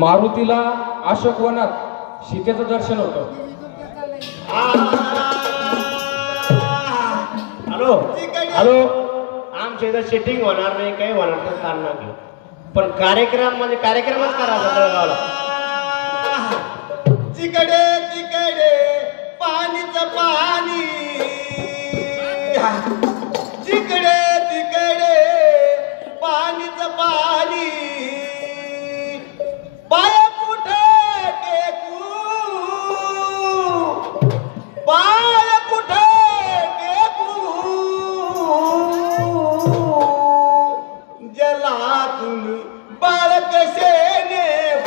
मारुतीला अशोकवनात सीतेचं दर्शन होतं. Hello hello, आमच्या इथं सेटिंग होणार नाही, काही होणार तर चालणार नाही, पण कार्यक्रम म्हणजे कार्यक्रमच करायचा जळगावला. तिकडे तिकडे पाणीच पाणी, तिकडे तिकडे पाणीच पाणी, पाय कुठे टेकू, पाय कुठे टेकू, जलातून बाळ कसे नेऊ,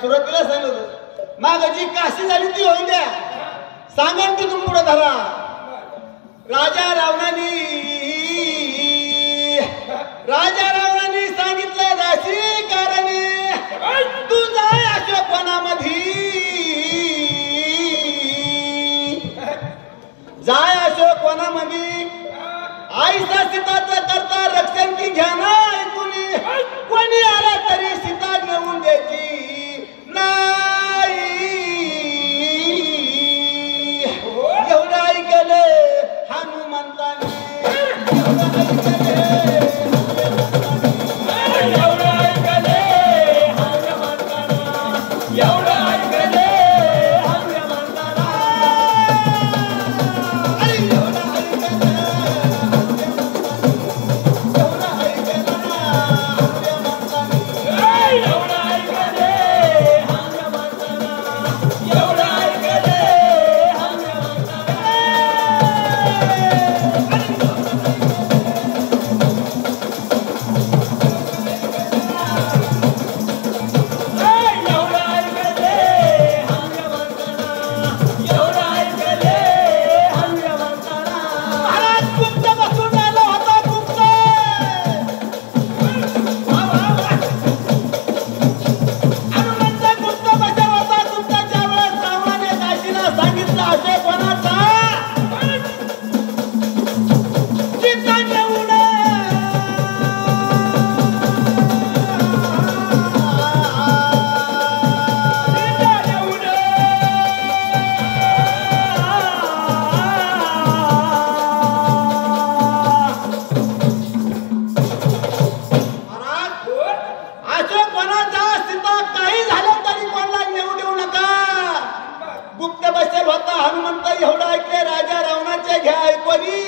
सुरुवातीला सांगत माग जी काशी झाली ती होऊन द्या, सांगा की तुम्ही पुढे धरा. राजा रावणाने सांगितलं दासी कारणे तू जाय अशोकवनामध्ये, जाय अशोकवनामध्ये आईचा सीताचं करता रक्षण की घ्या ना. कोणी आला तरी सीता नेऊन द्यायची नाही. एवढं ऐकलं हनुमंताने, एवढं ऐकलं आता हनुमंत एवढं ऐकले राजा रावणाच्या घ्या ऐकवणी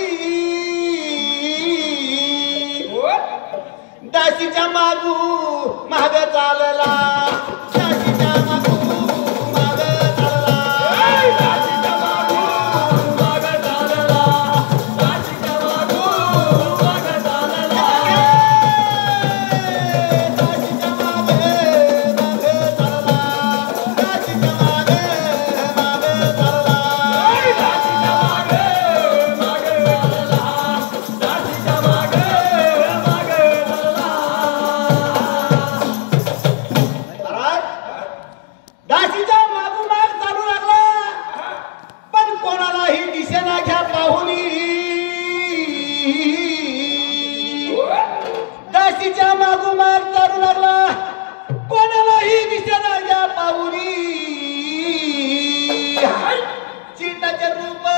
दासीच्या मागू माग चालला दासीच्या मागू माग चालला दासीच्या मागू माग चालला दासीच्या मागू माग चालला दासीच्या मागे माग चालला दासीच्या मागे माग चालला दासीच्या मागे माग चालला दासीच्या मागे माग चालला दासीच्या मागोमाग चालू लागला पण कोणालाही दिसेना घ्या पाहुनी दासीच्या मागोमाग चालू लागला कोणालाही दिसेना घ्या पाहुनी चिंताचे रूप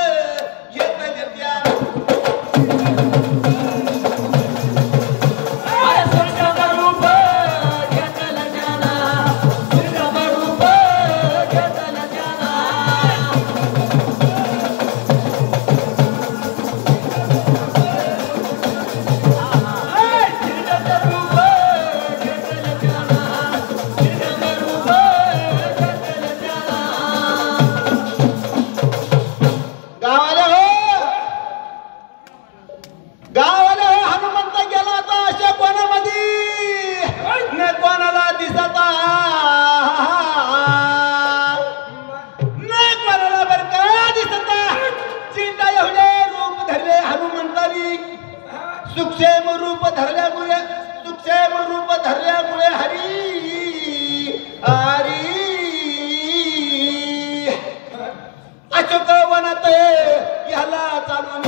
येत येत्या गावाला हो हनुमंत गेला आता अशा कोणामध्ये न कोणाला दिसता न कोणाला बर का दिसता चिंता एवढे रूप धरले हनुमंतानी सुक्षेम रूप धरल्यामुळे हरी हरी अशोक वनात याला चालून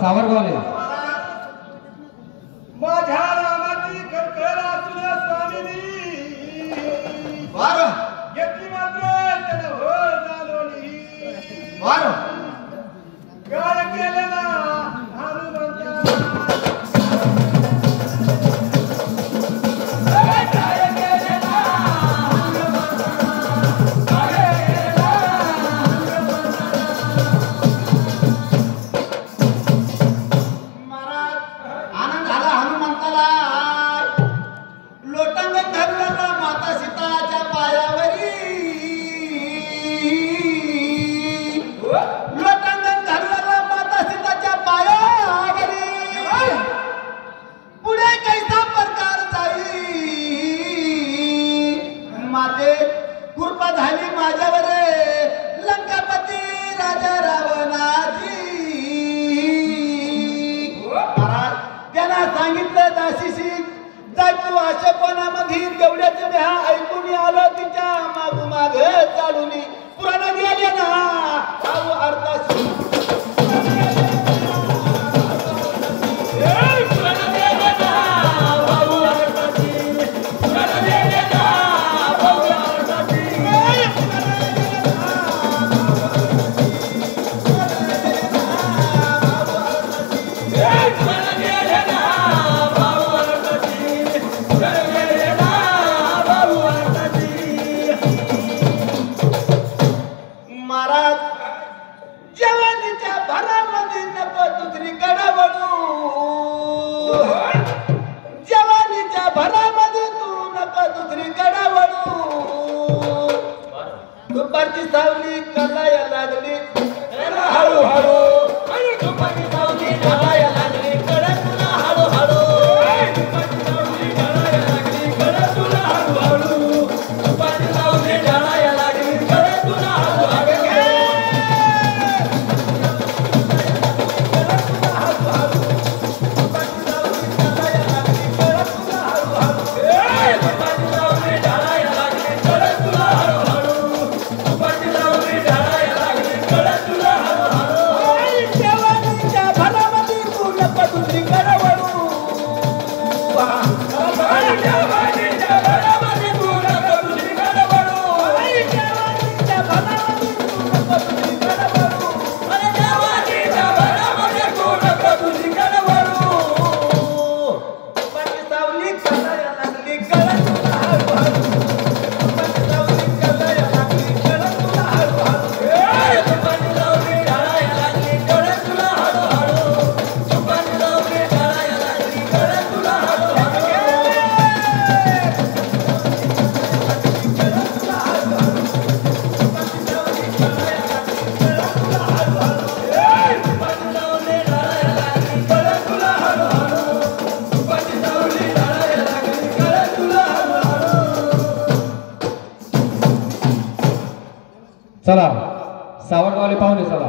सावरगावले. माझ्या रामाची खरखर असून स्वामिनी वार घेतली मात्र त्याला हो झालोनी वार काय केलं ना हनुमंता आनंद झाला हनुमंताला. लोटांगण धरलं माता सीताच्या पायावरी. लोटांगण धरलं माता सीताच्या पायावरी. पुढे कैसा प्रकार जाई. माते कृपा झाली माझ्यावर लंकापती राजा रावणाची. महाराज त्यांना सांगितलं दासीशी जाय तू आशेपणामध्ये तेवढ्याच देहा ऐकून आलं तिच्या मागोमाग चालून पुराण गेले ना आऊ अर्थाशी. महाराज जवानीच्या भरामध्ये नको दुसरीकडे वळू. जवानीच्या भरामध्ये तू नको दुसरीकडे वळू. दुपारची सावली कलाया लागली हळूहळू. दुपारची सावली कलाया लागली कडे तुला हळूहळू. दुपारची सावली कलाया लागली कडे तुला हळूहळू. दुपारची सावली कलाया लागली कडे तुला हळूहळू. चला सावरगावले पाहुणे चला.